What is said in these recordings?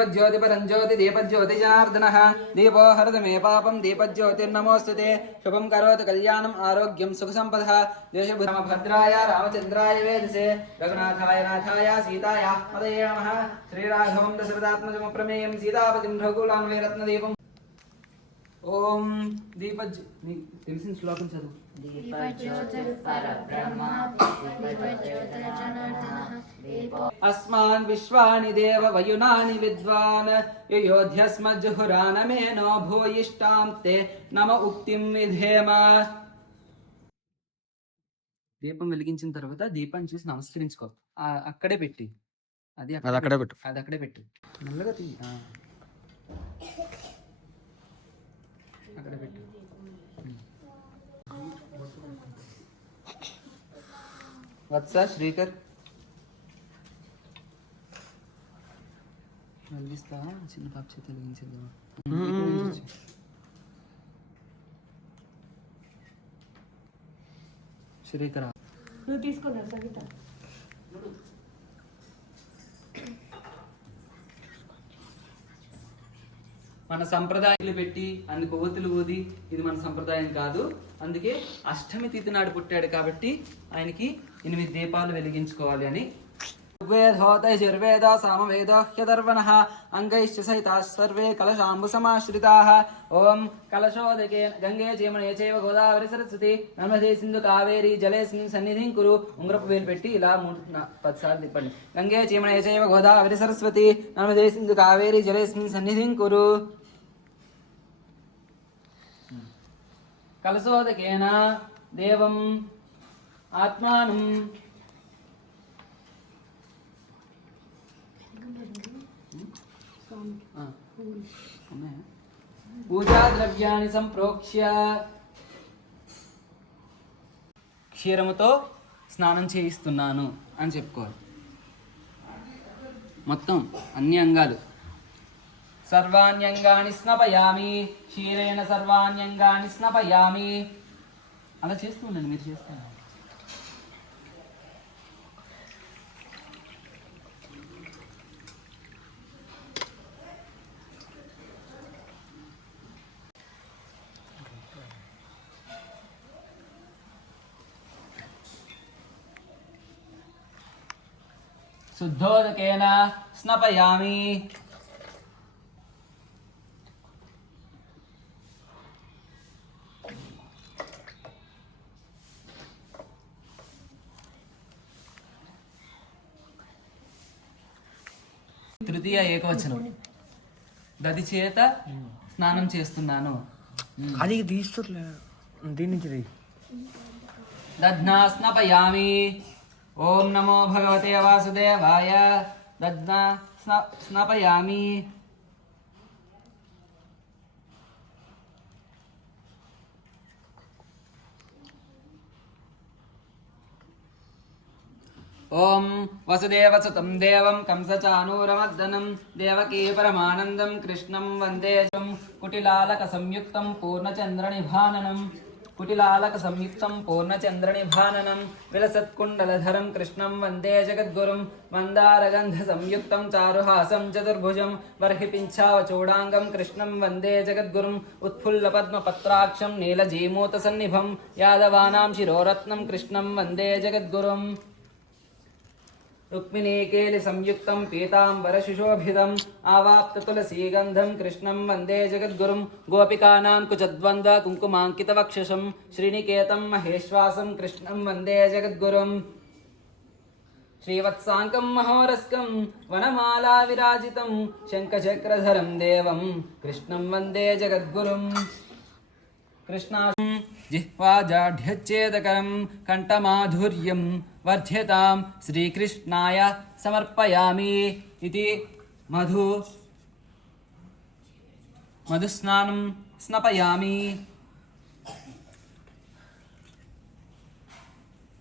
दीपज्योतिपरञ्ज्योति दीपज्योतिजनार्दनः दीपो हरदमे पापं दीपज्योतिर्नमोऽस्तुते शुभं करोतु कल्याणम् आरोग्यं सुखसम्पदः देशभद्राय रामचन्द्राय वेदसे रघुनाथाय नाथाय सीताय पदये नमः श्रीराघवं दशरथात्मजमप्रमेयं सीतापतिं रघुकुलान्वयरत्नदीपम् ओम తెలిసిన శ్లోకం చదువు. अस्मान् विश्वानि देव वयुनानि विद्वान् युयोध्यस्मज्जुहुरानमेनो भूयिष्ठां ते नम उक्तिं विधेम. దీపం వెలిగించిన తర్వాత దీపాన్ని చూసి నమస్కరించుకో. అక్కడే పెట్టి అది అక్కడే పెట్టు, అది అక్కడే పెట్టు. మెల్లగా తీ, అక్కడ పెట్టు. వత్స శ్రీకర్ వెలిగిస్తా. చిన్న పాప చేతి వెలిగించేద్దాం. శ్రీకర్ నువ్వు తీసుకున్నా సంగీత. మన సంప్రదాయాలు పెట్టి అన్ని కొవ్వొత్తులు ఊది ఇది మన సంప్రదాయం కాదు. అందుకే అష్టమి తిథి నాడు పుట్టాడు కాబట్టి ఆయనకి 8 దీపాలు వెలిగించుకోవాలి అని. ఋగ్వేదోదయజుర్వేద సామవేదో హ్యదర్వణః అంగైశ్చ సహితాః సర్వే కలశాంబు సమాశ్రితాః. ఓం కలశోదకే గంగే చీమణే చైవ గోదావరి సరస్వతి నర్మదే సింధు కావేరి జలేస్మిన్ సన్నిధిం కురు. ఉంగరపు వేలు పెట్టి ఇలా 10 సార్లు తిప్పండి. గంగే చీమణే చైవ గోదావరి సరస్వతి నర్మదే సింధు కావేరి జలేస్మిన్ సన్నిధిం కురు. కలశోదకేన దేవం ఆత్మానం పూజా ద్రవ్యాన్ని సంప్రోక్ష్య క్షీరముతో స్నానం చేయిస్తున్నాను అని చెప్పుకోవాలి. మొత్తం అన్ని అంగాలు. సర్వాణ్యంగాని స్నపయామి క్షీరేణ సర్వాణ్యంగాని స్నపయామి. అలా చేస్తూ ఉండండి, మీరు చేస్తారు. శుద్ధోదకేన స్నపయామి. తృతీయ ఏకవచనం. గది చేత స్నానం చేస్తున్నాను. అది తీస్తులే దీని నుంచి దధ్నా స్నపయామి. ఓం నమో భగవతే వాసుదేవాయ. దధ్నా స్నపయామి. ఓం వసుదేవసుతం దేవం కంసచానూరమర్దనం దేవకీ పరమానందం కృష్ణం వందే కుటిలాలక సంయుక్తం పూర్ణచంద్రనిభాననం. కుటిలాలక సంయుక్తం పూర్ణచంద్రనిభాననం విలసత్కుండలధరం కృష్ణం వందే జగద్గురుం. మందారగంధ సంయుక్తం చారుహాసం చతుర్భుజం వర్హిపింఛావచూడాంగం కృష్ణం వందే జగద్గురుం. ఉత్ఫుల్లపద్మపత్రాక్షం నీలజీమూతసన్నిభం యాదవానాం శిరోరత్నం కృష్ణం వందే జగద్గురుం. రుక్మిణీకేలి సంయుక్తం పీతాంబరశుశోభితం ఆవాప్త తులసీగంధం కృష్ణం వందే జగద్గురుం. గోపికానాం కుచద్వంద్వ కుంకుమాంకితవక్షసం శ్రీనికేతం మహేశ్వాసం కృష్ణం వందే జగద్గురుం. శ్రీవత్సాంకం మహోరస్కం వనమాలా విరాజితం శంఖచక్రధరం దేవం కృష్ణం వందే జగద్గురుం. కృష్ణాం జిహ్వాజాఢ్యచ్ఛేదకరం కంఠమాధుర్యం వర్ధ్యతాం శ్రీకృష్ణాయ సమర్పయామి. ఇది మధుస్నానం స్నపయామి.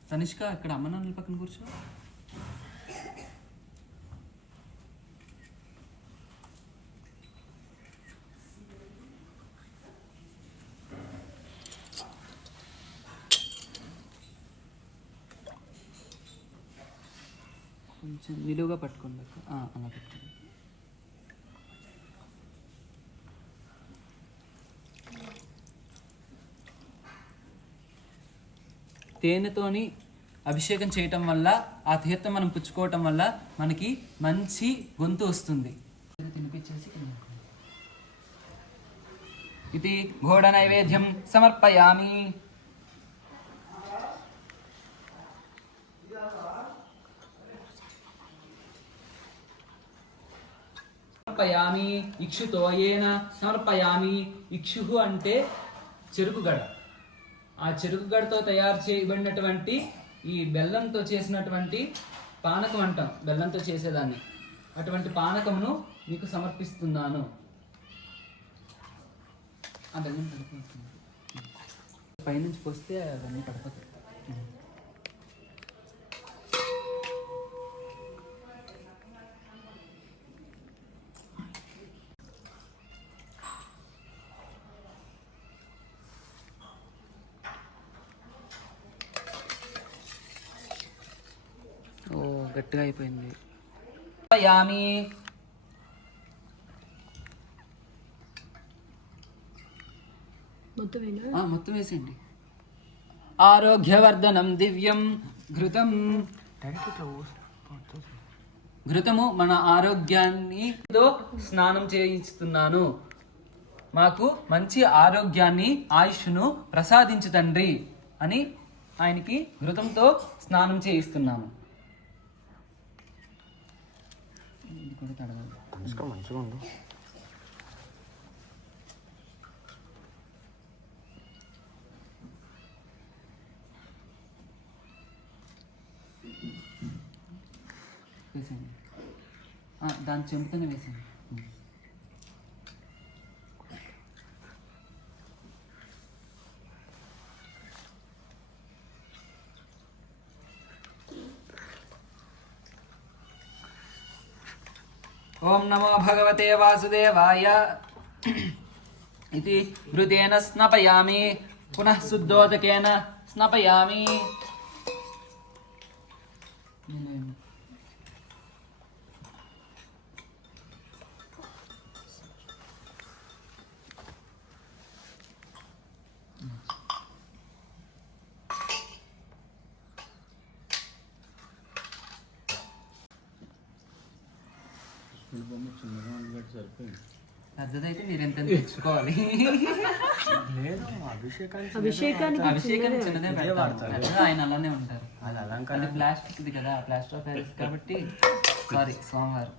తనిష్క అక్కడ అమ్మ నాన్నల పక్కన కూర్చో. కొంచెం నిలువుగా పట్టుకోండి అక్క, అలా పెట్టుకోండి. తేనెతోని అభిషేకం చేయటం వల్ల ఆ తీర్థం మనం పుచ్చుకోవటం వల్ల మనకి మంచి గొంతు వస్తుంది. తినిపించేసి ఇది ఘోడ నైవేద్యం సమర్పయామి. సమర్పయామి ఇక్షుతోయేన సమర్పయామి. ఇక్షు అంటే చెరుకుగడ. ఆ చెరుకుగడతో తయారు చేయబడినటువంటి ఈ బెల్లంతో చేసినటువంటి పానకం అంటాం, బెల్లంతో చేసేదాన్ని. అటువంటి పానకమును మీకు సమర్పిస్తున్నాను. ఆ బెల్లం పడిపోతుంది, పైనుంచి పోస్తే అవన్నీ పడిపోతాయి. ఓ గట్టిగా అయిపోయింది. యామి మొత్తం వేసేయండి. ఆరోగ్యవర్ధనం దివ్యం ఘృతం. ఘృతము మన ఆరోగ్యాన్ని స్నానం చేయిస్తున్నాను. మాకు మంచి ఆరోగ్యాన్ని ఆయుష్ను ప్రసాదించు తండ్రి అని ఆయనకి ఘృతంతో స్నానం చేయిస్తున్నాము. మంచిగా ఉండు. వేసేయండి, దాని చెంపుతోనే వేసేయండి. ఓం నమో భగవతే వాసుదేవాయ. ఇది ఘృతేన స్నపయామి, పునః శుద్ధోదకేన స్నపయామి. పెద్దదైతే మీరు ఎంత తెచ్చుకోవాలి. అభిషేకానికి చిన్నదే పెడతారు, ఆయన అలానే ఉంటారు. అది ప్లాస్టిక్ ఇది కదా, ప్లాస్టర్ ఆఫ్ ప్యారిస్ కాబట్టి. సారీ, సోమవారం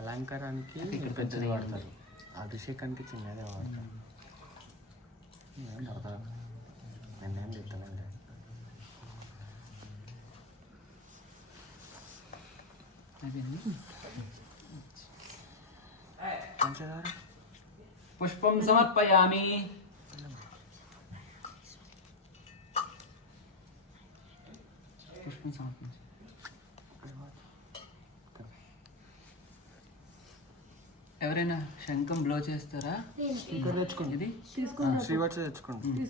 అలంకారానికి పెద్దది వాడతారు, అభిషేకానికి చిన్నదే వాడతారు. నేనేం చెప్తానండి. పుష్పం సమర్పయామి. పుష్పం సమర్పించు. ఎవరైనా శంఖం బ్లో చేస్తారా? ఇక్కడ తెచ్చుకోండి, ఇది శ్రీవాచ తెచ్చుకోండి.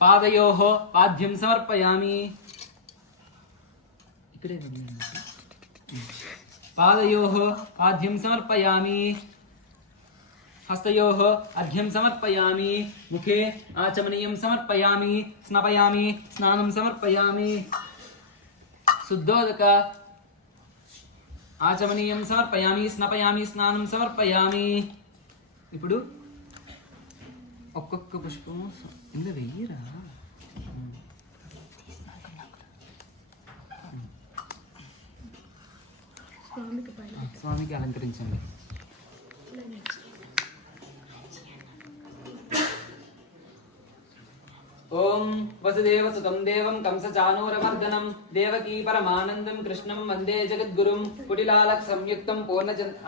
పాదయోః పాద్యం సమర్పయామి. ఇక్కడే పాదయోః పాద్యం సమర్పయామి. హస్తయోః అర్ఘ్యం సమర్పయామి. ముఖే ఆచమనీయం సమర్పయామి. స్నపయామి, స్నానం సమర్పయామి. శుద్ధోదక ఆచమనీయం సమర్పయామి. స్నపయామి, స్నానం సమర్పయామి. ఇప్పుడు ఒక్కొక్క పుష్పము ఇందులో వెయ్యరా. స్వామికి అలంకరించండి. ఓం వసుదేవసుతం దేవం కంసచానూరమర్దనం దేవకీ పరమానందం కృష్ణం వందే జగద్గురుం కుటిలాలక సంయుక్తం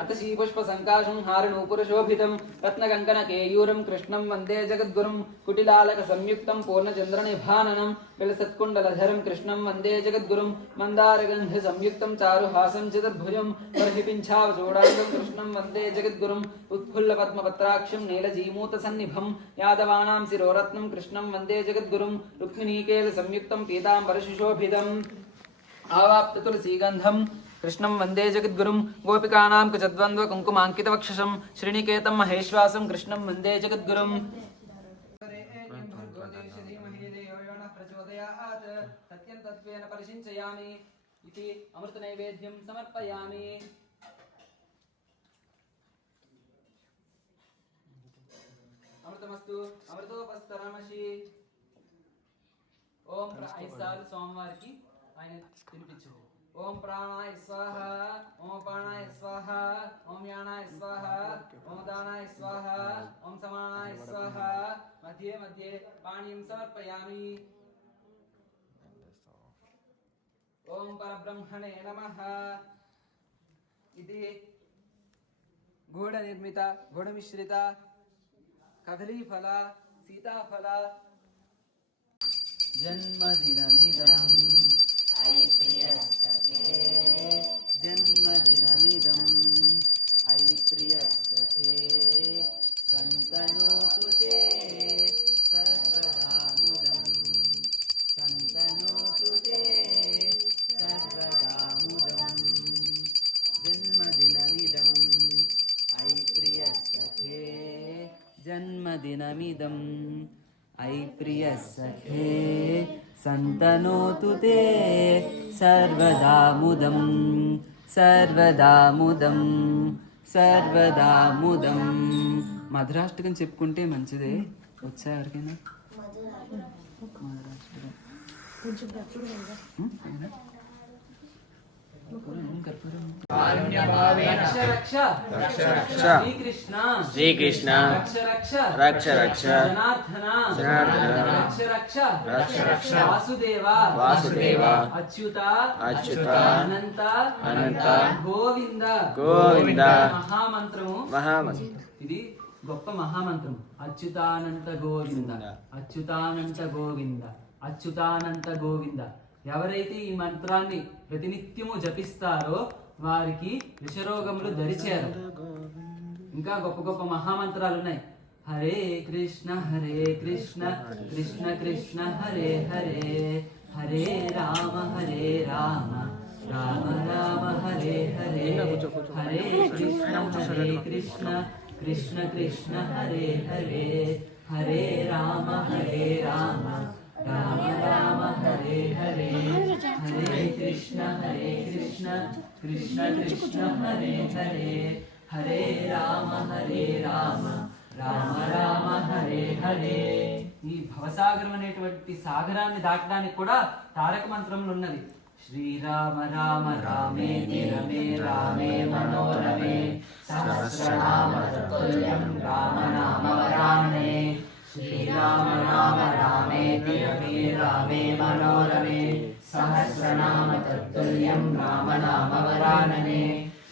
అతశీ పుష్ప సంకాశం హారణూపురశోభితం రత్నకంకణ కేయూరం కృష్ణం వందే జగద్గురుం కుటిలాలక సంయుక్తం పూర్ణచంద్రనిభాననం విలసత్కుండలధరం కృష్ణం వందే జగద్గురుం మందారగంధ సంయుక్తం చారుహాసం చతుర్భుజం బర్హిపింఛావచూడాంగం కృష్ణం వందే జగద్గురుం ఉత్ఫుల్ల పద్మపత్రాక్షం నీలజీమూత సన్నిభం యాదవానాం శిరోరత్నం కృష్ణం వందే జగద్గురుం రుక్మిణీకేల సంయుక్తం పీతాంబర సుశోభితం ఆవాప్త తులసీగంధం कृष्णं वन्दे जगद्गुरुं गोपिकानां कुचद्वन्द्व कुङ्कुमाङ्कितवक्षसं श्रीनिकेतं महेश्वासं कृष्णं वन्दे जगद्गुरुं सत्यं तत्त्वेन परिशिञ्चयामि इति अमृतनैवेद्यं समर्पयामि। अमृतमस्तु अमृतोपस्तरमसि। ओम प्राणाय सोमवार की ఆయన తినిపించు। ओम प्राणाय स्वाहा ओम अपानाय स्वाहा ओम यानाय स्वाहा ओम दानाय स्वाहा ओम समानाय स्वाहा। मध्ये मध्ये पाणिं समर्पयामि। ओम परब्रह्मणे नमः। इति गूढनिर्मित गुणमिश्रित कदलीफल सीताफल जन्मदिनमिदं जन्मदिनमिदं अयि प्रियसखे सन्तनोतु ते सर्वदा मुदं सन्तनोतु ते सर्वदा मुदं जन्मदिनमिदं अयि प्रियसखे जन्मदिनमिदं अयि प्रियसखे सन्तनोतु ते सर्वदा मुदं सर्वदा मुदं सर्वदा मुदं। మధురాష్టకం చెప్పుకుంటే మంచిదే। వచ్చా ఎవరికైనా మధురాష్టకం? श्री कृष्ण रक्ष रक्ष रक्ष वासुदेव अच्युत अच्युत अनंत अनंत गोविंद गोविंद महामंत्र। ఇది గొప్ప మహామంత్రం। అచ్యుతానంత గోవింద అచ్యుతానంత గోవింద అచ్యుతానంత గోవింద। ఎవరైతే ఈ మంత్రాన్ని ప్రతినిత్యము జపిస్తారో వారికి విషరోగములు దరిచేరు। ఇంకా గొప్ప గొప్ప మహామంత్రాలు ఉన్నాయి। హరే కృష్ణ కృష్ణ కృష్ణ హరే హరే హరే రామ రామ రామ హరే హరే హరే కృష్ణ కృష్ణ కృష్ణ హరే హరే హరే రామ రామ రామ హరే హరే హరే కృష్ణ కృష్ణ కృష్ణ హరే హరే హరే రామ రామ రామ హరే హరే। ఈ భవసాగరం అనేటువంటి సాగరాన్ని దాటడానికి కూడా తారక మంత్రములు ఉన్నది। శ్రీరామ రామ రామేతి రమే రామే మనోరమే సహస్రనామ తత్తుల్యం రామ నామ వరాననే। శ్రీరామ రామ రామేతి రమే రామే మనోరమే సహస్రనామ తత్తుల్యం రామ నామ వరాననే।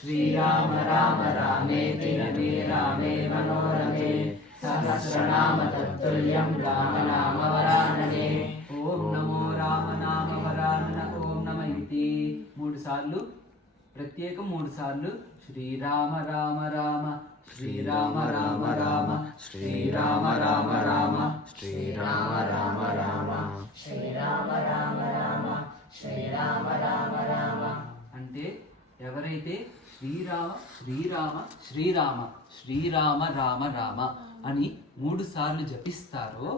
శ్రీరామ రామ రామేతి రమే రామే మనోరమే సహస్రనామ తత్తుల్యం రామ నామ వరాననే। ఓం నమో రామ నామ వరాన ఓం నమ ఇతి 3 సార్లు ప్రత్యేకం 3 సార్లు శ్రీరామ రామ రామ శ్రీరామ రామ రామ శ్రీరామ రామ రామ శ్రీరామ రామ రామ శ్రీరామ రామ రామ శ్రీరామ రామ రామ। అంటే ఎవరైతే శ్రీరామ శ్రీరామ శ్రీరామ శ్రీరామ రామ రామ అని 3 సార్లు జపిస్తారో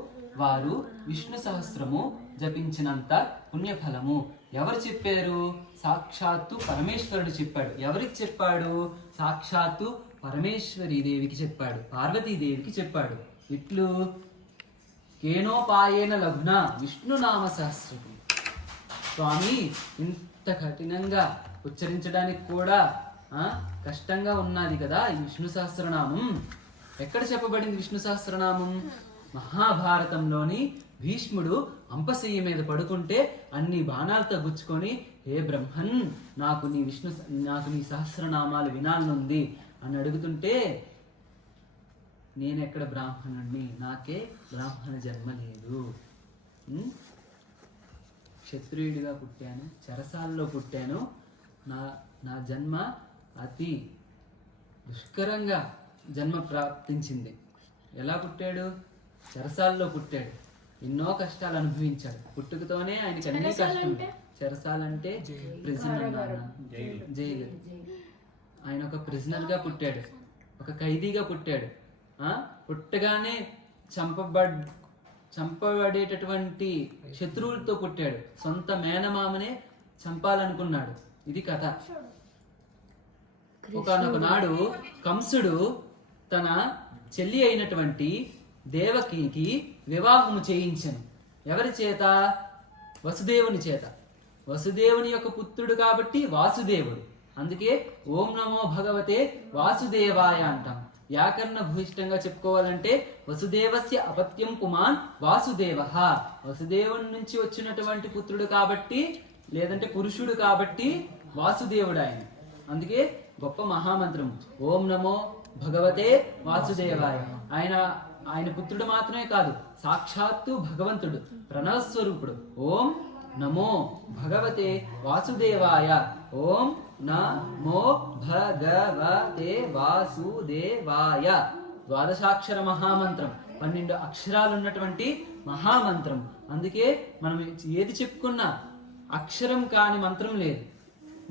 వారు విష్ణు సహస్రము జపించినంత పుణ్యఫలము। ఎవరు చెప్పారు? సాక్షాత్తు పరమేశ్వరుడు చెప్పాడు। ఎవరికి చెప్పాడు? సాక్షాత్తు పరమేశ్వరీదేవికి చెప్పాడు, పార్వతీదేవికి చెప్పాడు। ఇట్లు కేనోపాయేన లఘున విష్ణునామ సహస్రం। స్వామి ఇంత కఠినంగా ఉచ్చరించడానికి కూడా కష్టంగా ఉన్నది కదా ఈ విష్ణు సహస్రనామం। ఎక్కడ చెప్పబడింది విష్ణు సహస్రనామం? మహాభారతంలోని భీష్ముడు అంపశయ్య మీద పడుకుంటే అన్ని బాణాలతో గుచ్చుకొని హే బ్రహ్మన్ నాకు నీ సహస్రనామాలు వినాలనుంది అని అడుగుతుంటే నేనెక్కడ బ్రాహ్మణుణ్ణి, నాకే బ్రాహ్మణ జన్మ లేదు, క్షత్రియుడిగా పుట్టాను, చెరసాలలో పుట్టాను, నా జన్మ అతి దుష్కరంగా జన్మ ప్రాప్తించింది। ఎలా పుట్టాడు? చెరసాలలో పుట్టాడు, ఎన్నో కష్టాలు అనుభవించాడు। పుట్టుకతోనే ఆయనకి అన్ని కష్టాలు। చెరసాలంటే ప్రిజన్ జైలు. ఆయన ఒక ప్రిజనర్ గా పుట్టాడు, ఒక ఖైదీగా పుట్టాడు. పుట్టగానే చంపబడేటటువంటి శత్రువులతో పుట్టాడు. సొంత మేనమామనే చంపాలనుకున్నాడు. ఇది కథ. ఒకనొక నాడు కంసుడు తన చెల్లి అయినటువంటి దేవకికి వివాహము చేయించను. ఎవరి చేత? వసుదేవుని చేత. వసుదేవుని యొక్క పుత్రుడు కాబట్టి వాసుదేవుడు. అందుకే ఓం నమో భగవతే వాసుదేవాయ అంటాం. వ్యాకరణ భూయిష్టంగా చెప్పుకోవాలంటే వసుదేవస్య అపత్యం పుమాన్ వాసుదేవ. వసుదేవుని నుంచి వచ్చినటువంటి పుత్రుడు కాబట్టి, లేదంటే పురుషుడు కాబట్టి వాసుదేవుడు ఆయన. అందుకే గొప్ప మహామంత్రం ఓం నమో భగవతే వాసుదేవాయ. ఆయన పుత్రుడు మాత్రమే కాదు, సాక్షాత్తు భగవంతుడు, ప్రణవస్వరూపుడు. ఓం నమో భగవతే వాసుదేవాయ. ఓం నమో భగవతే వాసుదేవాయ. ద్వాదశాక్షర మహామంత్రం, 12 అక్షరాలు ఉన్నటువంటి మహామంత్రం. అందుకే మనం ఏది చెప్పుకున్నా అక్షరం కాని మంత్రం లేదు,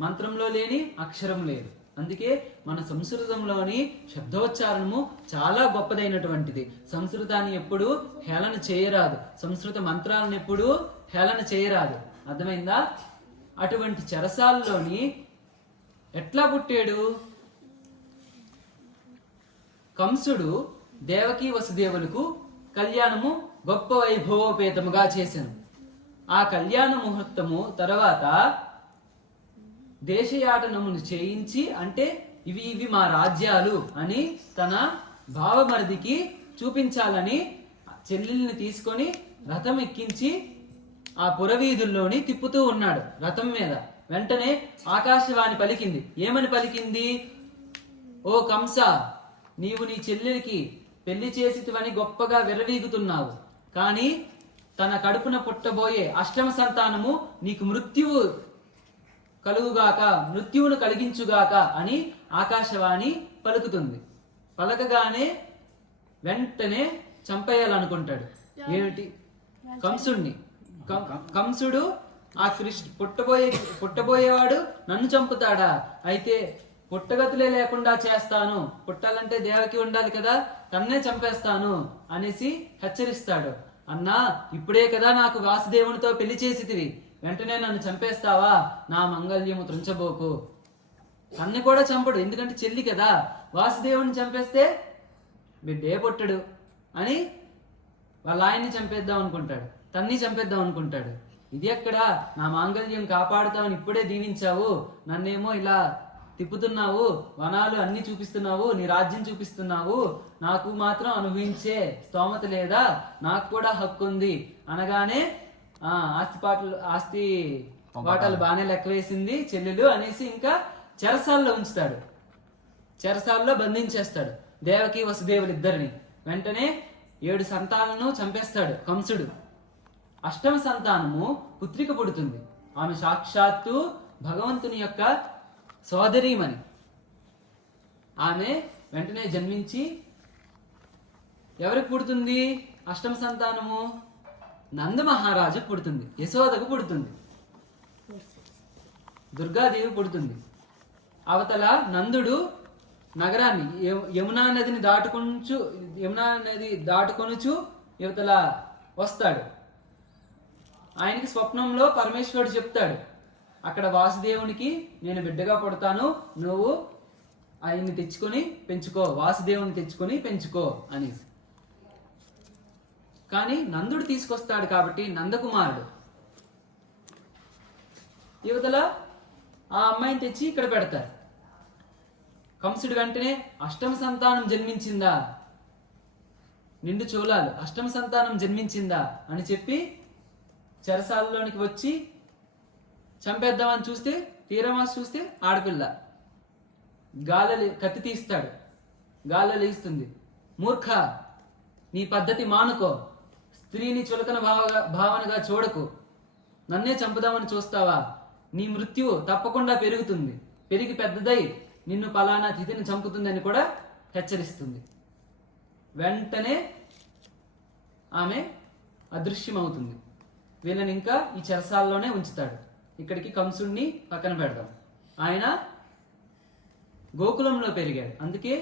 మంత్రంలో లేని అక్షరం లేదు. అందుకే మన సంస్కృతంలోని శబ్దోచ్చారణము చాలా గొప్పదైనటువంటిది. సంస్కృతాన్ని ఎప్పుడు హేళన చేయరాదు, సంస్కృత మంత్రాలను ఎప్పుడు హేళన చేయరాదు. అర్థమైందా? అటువంటి చెరసాలలోని ఎట్లా పుట్టాడు? కంసుడు దేవకి వసుదేవులకు కళ్యాణము గొప్ప వైభవోపేతముగా చేశాను. ఆ కళ్యాణ ముహూర్తము తర్వాత దేశయాటనమును చేయించి, అంటే ఇవి మా రాజ్యాలు అని తన భావమరిదికి చూపించాలని చెల్లెల్ని తీసుకొని రథం ఎక్కించి ఆ పురవీధుల్లోని తిప్పుతూ ఉన్నాడు రథం మీద. వెంటనే ఆకాశవాణి పలికింది. ఏమని పలికింది? ఓ కంస, నీవు నీ చెల్లెలికి పెళ్లి చేసితివని గొప్పగా విర్రవీగుతున్నావు, కానీ తన కడుపున పుట్టబోయే అష్టమ సంతానము నీకు మృత్యువు కలుగుగాక, మృత్యువును కలిగించుగాక అని ఆకాశవాణి పలుకుతుంది. పలకగానే వెంటనే చంపేయాలనుకుంటాడు. ఏమిటి? కంసుడిని. కంసుడు ఆ పుట్టబోయేవాడు నన్ను చంపుతాడా? అయితే పుట్టగతులే లేకుండా చేస్తాను, పుట్టాలంటే దేవకి ఉండాలి కదా, తన్నే చంపేస్తాను అనేసి హెచ్చరిస్తాడు. అన్నా, ఇప్పుడే కదా నాకు వాసుదేవునితో పెళ్లి చేసితివి, వెంటనే నన్ను చంపేస్తావా? నా మంగళ్యము త్రుంచబోకు. తన్ని కూడా చంపడు, ఎందుకంటే చెల్లి కదా. వాసుదేవుని చంపేస్తే బిడ్డే పుట్టడు అని వాళ్ళ ఆయన్ని చంపేద్దాం అనుకుంటాడు, తన్ని చంపేద్దాం అనుకుంటాడు. ఇది ఎక్కడ? నా మాంగళ్యం కాపాడుతావని ఇప్పుడే దీవించావు, నన్నేమో ఇలా తిప్పుతున్నావు, వనాలు అన్ని చూపిస్తున్నావు, నీ రాజ్యం చూపిస్తున్నావు, నాకు మాత్రం అనుభవించే స్తోమత లేదా? నాకు కూడా హక్కు ఉంది అనగానే ఆస్తి పాటలు బాగానే లెక్క వేసింది చెల్లెలు అనేసి ఇంకా చెరసాల్లో ఉంచుతాడు. చెరసాల్లో బంధించేస్తాడు దేవకి వసుదేవులు ఇద్దరిని. వెంటనే 7 సంతానాలను చంపేస్తాడు కంసుడు. అష్టమ సంతానము పుత్రిక పుడుతుంది. ఆమె సాక్షాత్తు భగవంతుని యొక్క సోదరీమణి. ఆమె వెంటనే జన్మించి ఎవరికి పుడుతుంది? అష్టమ సంతానము నంద మహారాజు పుడుతుంది, యశోదకు పుడుతుంది, దుర్గాదేవి పుడుతుంది. అవతల నందుడు నగరాన్ని యమునా నది దాటుకొనుచు యువతల వస్తాడు. ఆయనకి స్వప్నంలో పరమేశ్వరుడు చెప్తాడు, అక్కడ వాసుదేవునికి నేను బిడ్డగా పుడతాను, నువ్వు ఆయన్ని తెచ్చుకొని పెంచుకో, వాసుదేవుని తెచ్చుకొని పెంచుకో అనేసి. కానీ నందుడు తీసుకొస్తాడు కాబట్టి నందకుమారుడు యువతల ఆ అమ్మాయిని తెచ్చి ఇక్కడ పెడతారు. కంసుడు వెంటనే అష్టమ సంతానం జన్మించిందా, నిండు చూలాలు అష్టమ సంతానం జన్మించిందా అని చెప్పి చెరసాలలోనికి వచ్చి చంపేద్దామని చూస్తే, తీరమాసి చూస్తే ఆడపిల్ల. కత్తి తీస్తాడు, గాల్లో లేస్తుంది. మూర్ఖ, నీ పద్ధతి మానుకో, స్త్రీని చులకన భావనగా చూడకు, నన్నే చంపుదామని చూస్తావా? నీ మృత్యువు తప్పకుండా పెరుగుతుంది, పెరిగి పెద్దదై నిన్ను పలానా తిథిని చంపుతుందని కూడా హెచ్చరిస్తుంది. వెంటనే ఆమె అదృశ్యమవుతుంది. వీళ్ళని ఇంకా ఈ చెరసాల్లోనే ఉంచుతాడు. ఇక్కడికి కంసుడిని పక్కన పెడదాం. ఆయన గోకులంలో పెరిగాడు, అందుకే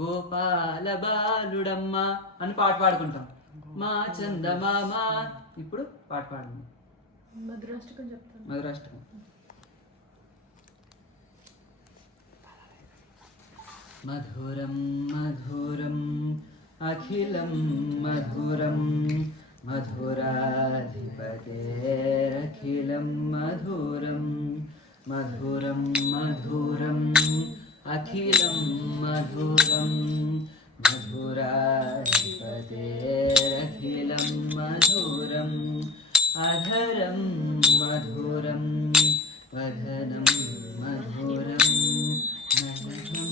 గోపాల బాలుడమ్మ అని పాట పాడుకుంటాం. మా చందమామ. ఇప్పుడు పాట పాడండి. మధురాష్టకం చెప్తాను. మధురాష్టకం. మధురం మధురం అఖిలం మధురం మధురాధిపతేరఖిలం మధురం మధురం మధురం అఖిలం మధురం మధురాధిపతేరఖిలం మధురం అధరం మధురం వదనం మధురం నయనం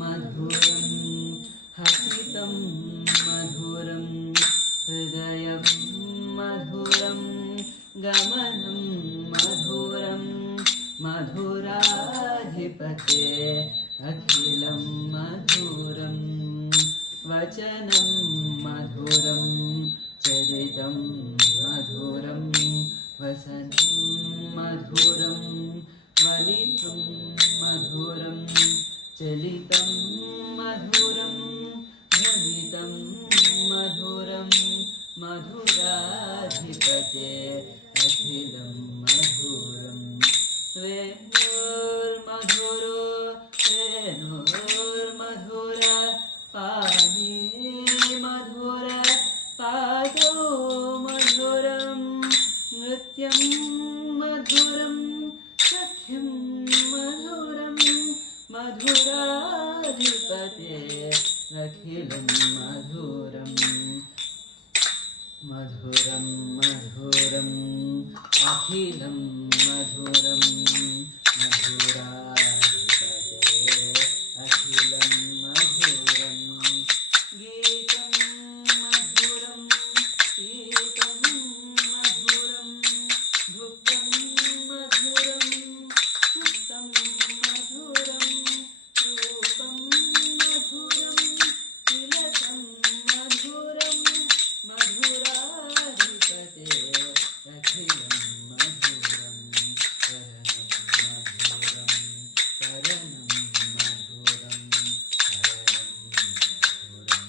మధురం హసితం మధురం హృదయం మధురం గమనం మధురం మధురాధిపతే అఖిలం మధురం వచనం మధురం చరితం మధురం వసనం మధురం వలితం మధురం చలితం మధురం ధ్వనితం మధురం మధురాధిపతే అఖిలం మధురం వేణుర్మధురో వేణుర్మధుర పాణి మధుర పాదో మధురం నృత్యం మధురం సఖ్యం మధురం మధురాధిపతే అఖిలం మధురం మధురం మధురం అఖిలం మధురం మధురాధిపతే అఖిలం మధురం గీతం మధురం గీతం మధురం భుక్తం మధురం సుప్తం మధురం రూపం మధురం తిలకం మధురం మధురాధిపతే అఖిలం మధురం కరణం మధురం కరణం మధురం కరణం మధురం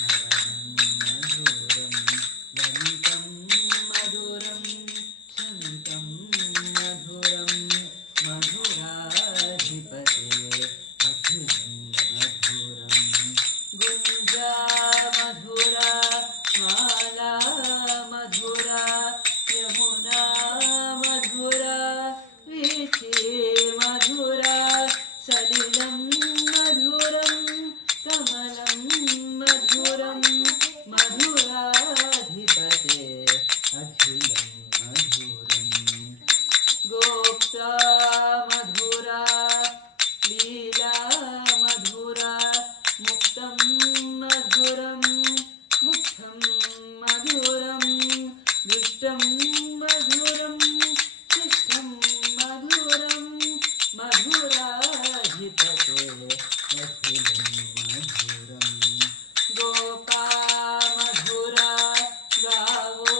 మరణం మధురం వనితం మధురం శమితం మధురం మధురాధిపతే అఖిలం మధురం గుంజా మధురా మాలా మధురా యమునా మధురా వీచి మధురా సలిలం మధురం కమలం మధురం మధురాధిపతే అఖిలం మధురం గోప్తా మధురా లీలా మధురా ముక్తం మధురం ముక్తం మధురం దుష్టం మధురం శిష్టం మధురం మధురాధిపతే అఖిలం మధురం గోపా మధురా గావో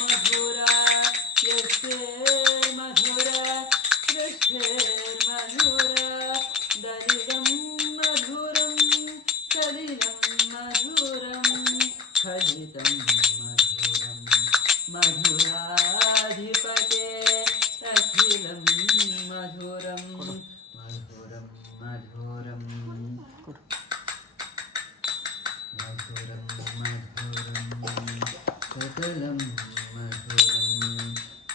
మధురా యస్య మధురా కృష్ణేర్మధురా దలితం మధురం సలిలం మధురం ఫలితం మధురం మధురాధిపతే అఖిలం మధురం మధురం మధురం మధురం మధురం సకలం మధురం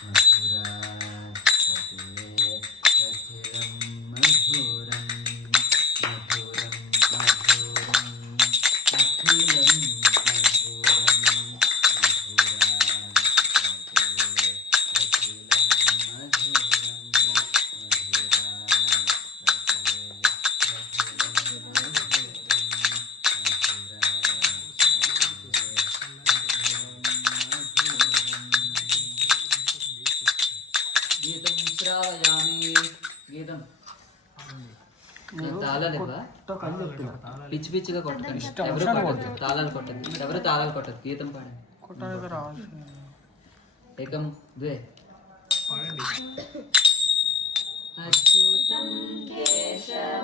మధురాధిపతే అఖిలం మధురం మధురం మధురం అఖిలం మధురం మధురాధిపతే అఖిలం మధురం గీతం శ్రావయామి. గీతం తాళాలు ఇవ్వ, పిచ్చి పిచ్చిగా కొట్టకండి. ఎవరు కొట్టద్దు, తాళాలు కొట్టండి. ఎవరు తాళాలు కొట్టదు. గీతం పాడండి. ఏకం ద్వే అచ్యుతం కేశవం